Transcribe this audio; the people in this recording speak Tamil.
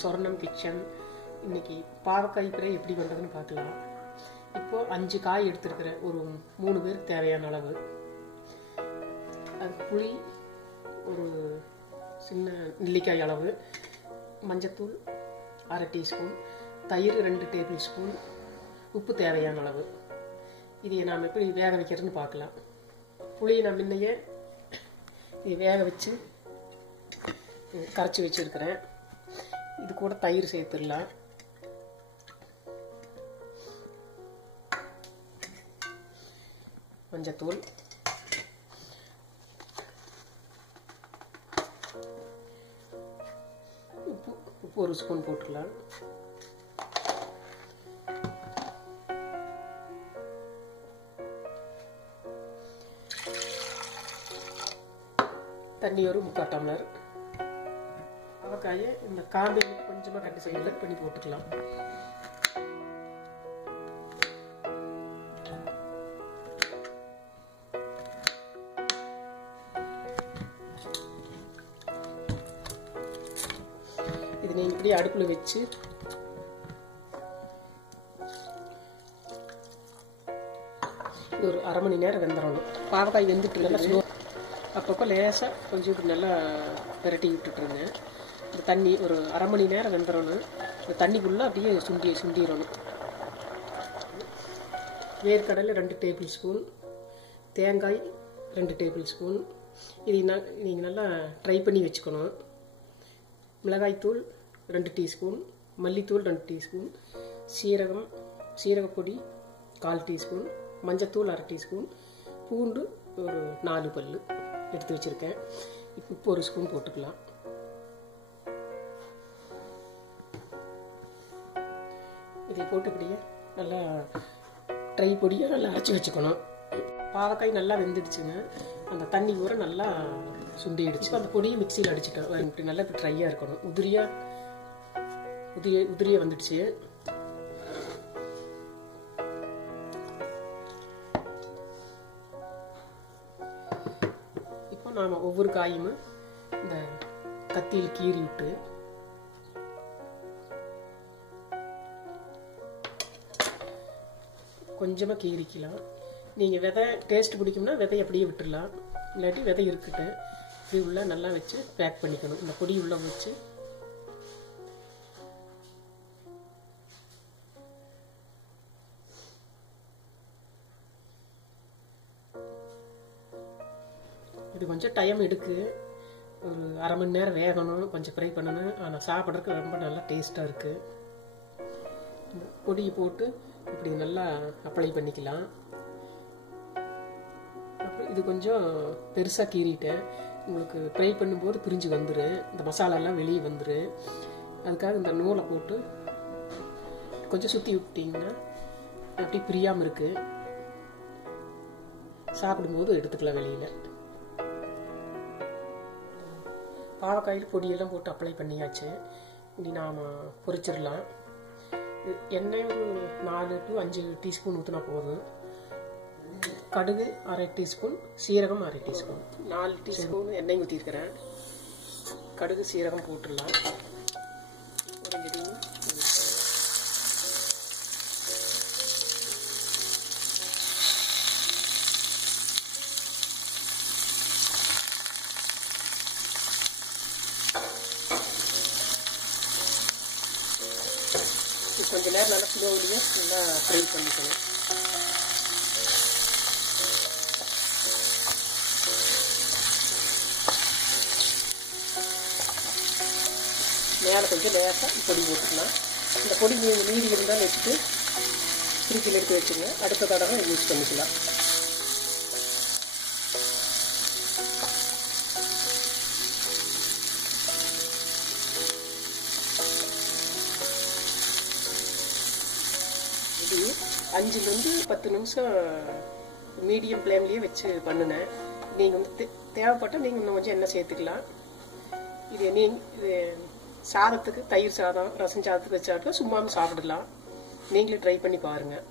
சொர்ணம் கிச்சன். இன்னைக்கு பாவக்காய் ஃப்ரை எப்படி பண்ணுறதுன்னு பார்க்கலாம். இப்போ 5 காய் எடுத்துருக்கிறேன், ஒரு 3 பேருக்கு தேவையான அளவு. அது புளி ஒரு சின்ன நெல்லிக்காய் அளவு, மஞ்சத்தூள் 1/2 டீஸ்பூன், தயிர் 2 டேபிள் ஸ்பூன், உப்பு தேவையான அளவு. இதை நாம் எப்படி வேக வைக்கிறதுன்னு பார்க்கலாம். புளியை நான் முன்னையே இதை வேக வச்சு கரைச்சி வச்சுருக்கிறேன். இது கூட தயிர் சேர்த்துடலாம். மஞ்சத்தூள், உப்பு 1 ஸ்பூன் போட்டுடலாம். தண்ணி ஒரு 3/4 டம்ளர். அவக்காயை இந்த காம்பை கொஞ்சமாக கட்டி செலக்ட் பண்ணி போட்டுக்கலாம். இது நீங்கள் இப்படியே அடுப்பில் வச்சு ஒரு 1/2 மணி நேரம் வெந்துடணும். பாவக்காய் வெந்துட்டு நல்லா ஸ்லோ, அப்பப்போ லேசாக கொஞ்சம் நல்லா விரட்டி விட்டுட்டுருங்க. இந்த தண்ணி ஒரு 1/2 மணி நேரம் வெந்துடணும். இந்த தண்ணிக்குள்ளே அப்படியே சுண்டிடணும். வேர்க்கடலை 2 டேபிள் ஸ்பூன், தேங்காய் 2 டேபிள் ஸ்பூன். இது நீங்கள் நல்லா ட்ரை பண்ணி வச்சுக்கணும். மிளகாய்த்தூள் 2 டீஸ்பூன், மல்லித்தூள் 2 டீஸ்பூன், சீரகப்பொடி 1/4 டீஸ்பூன், மஞ்சத்தூள் 1/2 டீஸ்பூன், பூண்டு ஒரு 4 பல் எடுத்து வச்சுருக்கேன். உப்பு 1 ஸ்பூன் போட்டுக்கலாம். இதை போட்டு இப்படியே நல்லா ட்ரை பொடியாக நல்லா அரைச்சி வச்சுக்கணும். பாவக்காய் நல்லா வெந்துடுச்சுங்க. அந்த தண்ணி கூட நல்லா சுண்டிடுச்சு. அந்த பொடியை மிக்சியில் அடிச்சுட்டோம். இப்படி நல்லா இப்போ ட்ரையாக இருக்கணும். உதிரியாக வந்துடுச்சு. இப்போ நாம் ஒவ்வொரு காயும் இந்த கத்தியில் கீறி விட்டு கொஞ்சமாக கீறிக்கலாம். நீங்கள் விதை டேஸ்ட் பிடிக்கும்னா விதை அப்படியே விட்டுடலாம், இல்லாட்டி விதை இருக்கட்டு. இது உள்ள நல்லா வச்சு பேக் பண்ணிக்கணும். இந்த பொடி உள்ள வச்சு இது கொஞ்சம் டைம் எடுக்கு. ஒரு 1/2 மணி நேரம் வேகணும், கொஞ்சம் ஃப்ரை பண்ணணும். ஆனால் சாப்பிட்றதுக்கு ரொம்ப நல்லா டேஸ்ட்டாக இருக்குது. பொடியை போட்டு இப்படி நல்லா அப்ளை பண்ணிக்கலாம். அப்புறம் இது கொஞ்சம் பெருசாக கீறிட்டேன். உங்களுக்கு ஃப்ரை பண்ணும்போது பிரிஞ்சு வந்துடும், இந்த மசாலாலாம் வெளியே வந்துடும். அதுக்காக இந்த நூலை போட்டு கொஞ்சம் சுற்றி விட்டிங்கன்னா அப்படி பிரியாமல் இருக்குது. சாப்பிடும்போது எடுத்துக்கலாம் வெளியில். பாவக்காயில் பொடியெல்லாம் போட்டு அப்ளை பண்ணியாச்சு. இப்படி நாம் பொரிச்சிடலாம். எண்ணெய் ஒரு 4 to 5 டீஸ்பூன் ஊற்றினா போதும். கடுகு 1/2 டீஸ்பூன், சீரகம் 1/2 டீஸ்பூன், 4 டீஸ்பூன் எண்ணெய் ஊற்றிருக்கிறேன். கடுகு சீரகம் போட்டுடலாம். கொஞ்ச நேரம் நல்லா ஸ்லோலியாக நல்லா ஃப்ரை பண்ணிக்கணும். மேலே கொஞ்சம் லேசாக பொடி போட்டுக்கலாம். இந்த பொடி மீதி இருந்தால் வச்சுட்டு ஃப்ரிட்ஜில் எடுத்து வச்சுங்க. அடுத்த தடவை யூஸ் பண்ணிக்கலாம். இது 5லேருந்து 10 நிமிஷம் மீடியம் ஃப்ளேம்லேயே வச்சு பண்ணுனேன். நீங்கள் வந்து தேவைப்பட்டால் நீங்கள் இன்னும் கொஞ்சம் எண்ணெய் சேர்த்துக்கலாம். இது சாதத்துக்கு, தயிர் சாதம், ரசம் சாதத்துக்கு வச்சாட்டும் சும்மாவும் சாப்பிடலாம். நீங்களே ட்ரை பண்ணி பாருங்கள்.